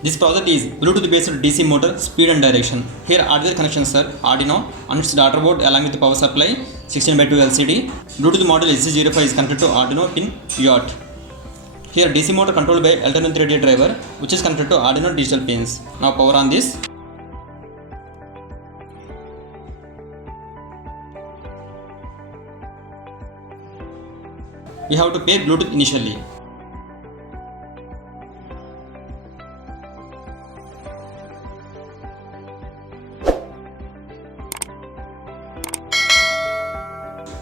This project is Bluetooth based DC motor speed and direction. Here hardware connections are Arduino and its daughter board along with the power supply 16x2 LCD. Bluetooth model SC05 is connected to Arduino pin UART. Here DC motor controlled by L1038 driver which is connected to Arduino digital pins. Now power on this. We have to pair Bluetooth initially.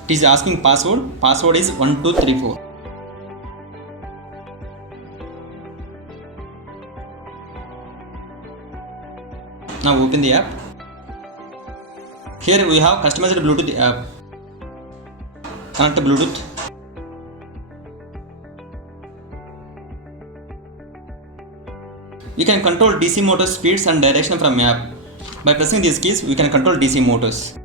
It is asking password. Password is 1234. Now open the app. Here we have customized Bluetooth app. Connect Bluetooth. We can control DC motor speeds and direction from app. By pressing these keys, we can control DC motors.